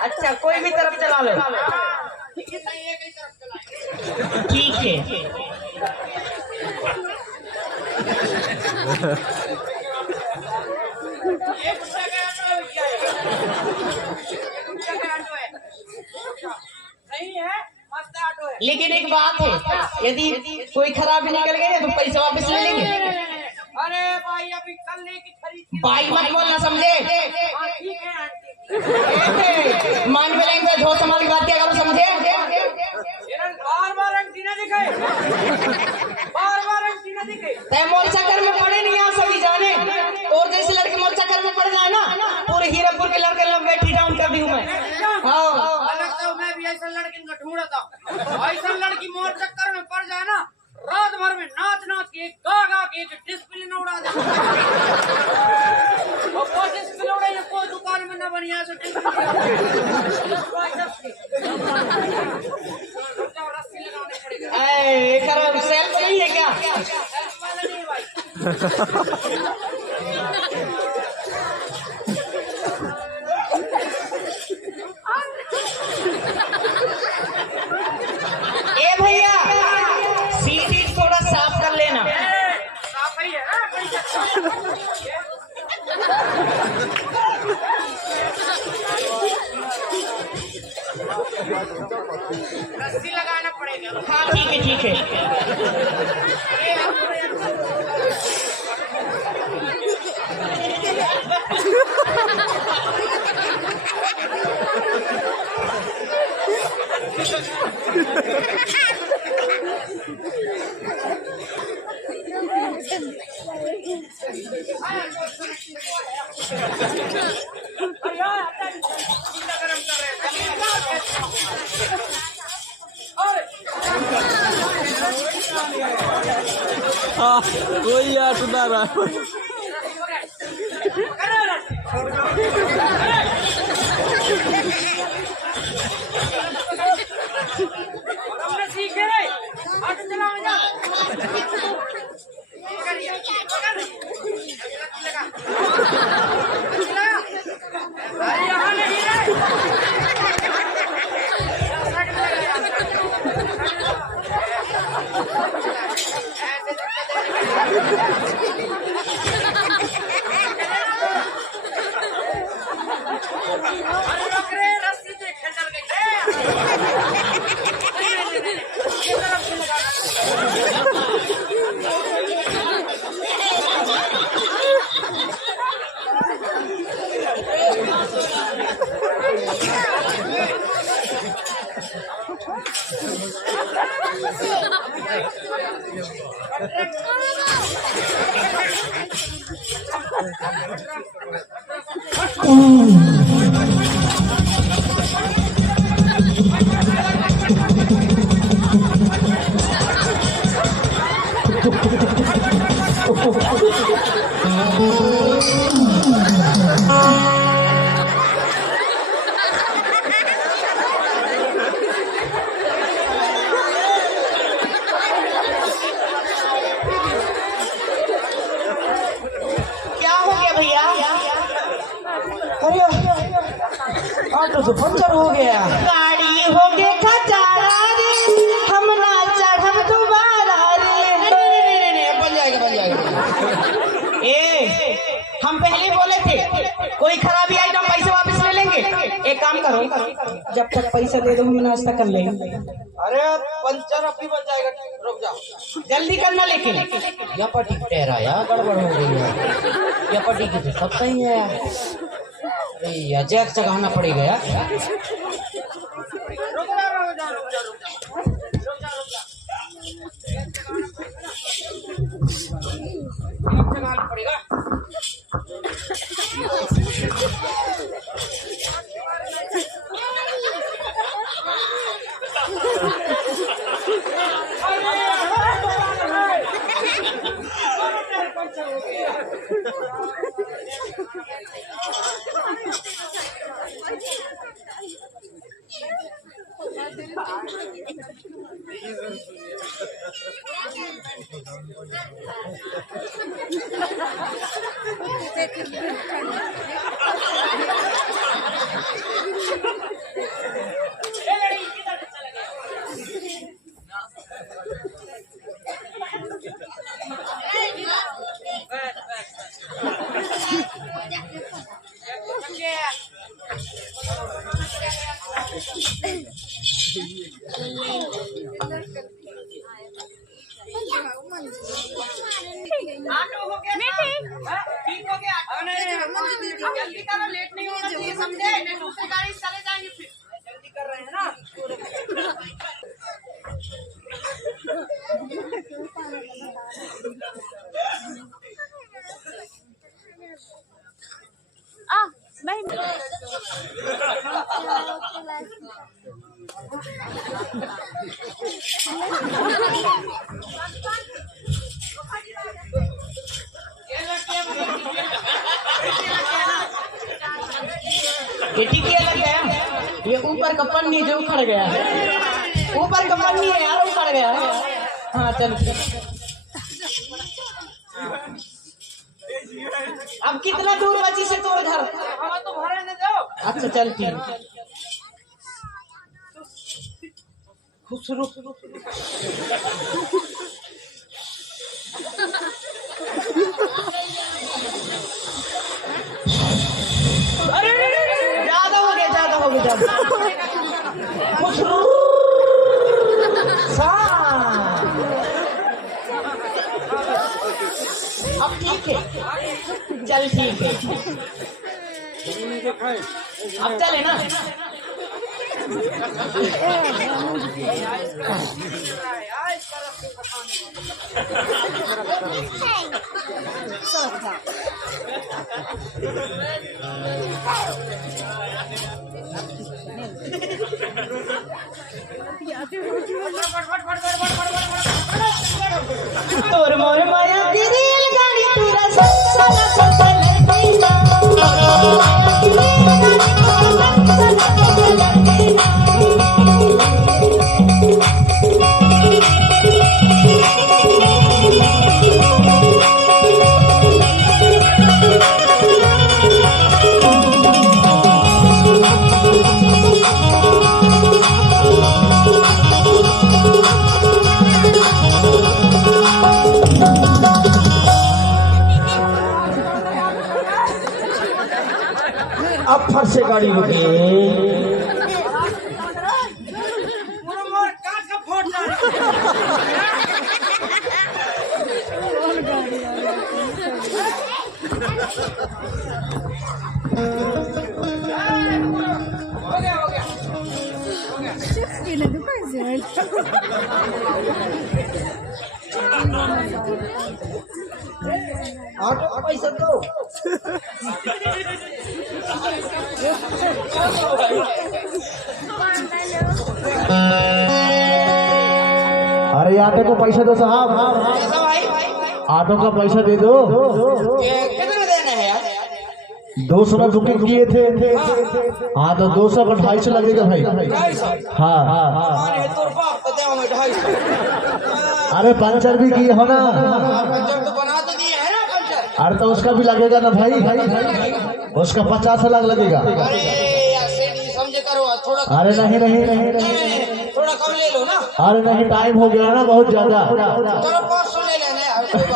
अच्छा कोई भी तरफ चला लो। ठीक है। लेकिन एक बात है, यदि कोई खराबी निकल गई तो पैसे वापस ले लेंगे। अरे भाई अभी कल की खरीद भाई मत बोलना, समझे? मान में लैंग्वेज हो, संभाल की बात क्या करो, समझे? बार अंटी ना दिखे, बार अंटी ना दिखे। तय मोल चक्कर में पड़े नहीं, यहाँ सभी जाने। और जैसे लड़के मोल चक्कर में पड़ जाए ना, पूरे हीरापुर के लड़के लोग बैठी डाउन कर दी हूँ मैं। हाँ लगता मैं भी ऐसा लड़की को ढूंढा था। ऐसा लड़की मोल चक्कर में पड़ जाए ना, रात भर में नाच नाच के गा गा के डिस्प्ले उड़ा दे। और डिस्प्ले उड़े कोई दुकान में न बनिया सो रस्सी लगाने पड़ेगा। सेल्फ नहीं है क्या? नहीं भाई। ए भैया सीटी थोड़ा साफ कर लेना। साफ ही है रस्सी लगाना पड़ेगा। हाँ ठीक है। हाँ कोई यार सुना रहा हमने सीखे ऑटो चलाओ जा। यहाँ नहीं रे रस्सी से खिंचल गई ऑटो तो पंचर हो गया, गाड़ी हो गया खचारा रे, हम ना चढ़ब दोबारा रे। बन जाएगा। ए हम पहले बोले थे कोई खराबी आई तो पैसे वापस ले लेंगे। एक काम करो, जब तक पैसा दे दो हम नाश्ता कर लेंगे। अरे पंचर अभी बन जाएगा, रुक जाओ जल्दी करना। लेकिन या पटी टेरा यार गड़बड़ हो गई है। या पटी की तो सब सही है यार। अरे जैक चढ़ाना पड़ेगा यार। रुक जा पड़ेगा। ऑटो हो गया हाँ, ठीक हो गया जल्दी करो लेट नहीं होना चाहिए समझे नहीं दूसरी गाड़ी से चले जाएंगे फिर जल्दी कर रहे हैं ना बेटी क्या लग गया? ये ऊपर का पन्नी जो उखड़ गया है, ऊपर का पन्नी है यार उखड़ गया है। हाँ चल अब कितना दूर बची से तोर घर? हमें तो भरे न दो अच्छा चल ठीक खुश रुक अरे ज्यादा हो गया खुश रुक अब ठीक है चल ठीक है अब चले ना तोर मोर माया की रेलगाड़ी तेरा साला चल लड़कीना माया की रेलगाड़ी तेरा साला चल लड़कीना अब फट से गाड़ी रुकी पूरा मोर काट का फोड़ जा ऑटो का पैसा दो अरे ऑटो को पैसा दो साहब, ऐसा भाई ऑटो का पैसा दे दो। कितना देना है यार? 200 में बुकिंग किए थे। हाँ तो 200 पर 250 लगेगा भाई। 250? हाँ अरे तोर बाप तो देवा में 250। अरे पंचर भी किए हो ना। पंचर तो बना तो दिए है ना पंचर। अरे तो उसका भी लगेगा ना भाई, उसका 50 लाख लगेगा। अरे यार सेठी समझे करो थोड़ा अरे नहीं, थोड़ा कम ले लो ना। अरे नहीं टाइम हो गया ना बहुत ज्यादा। चलो 500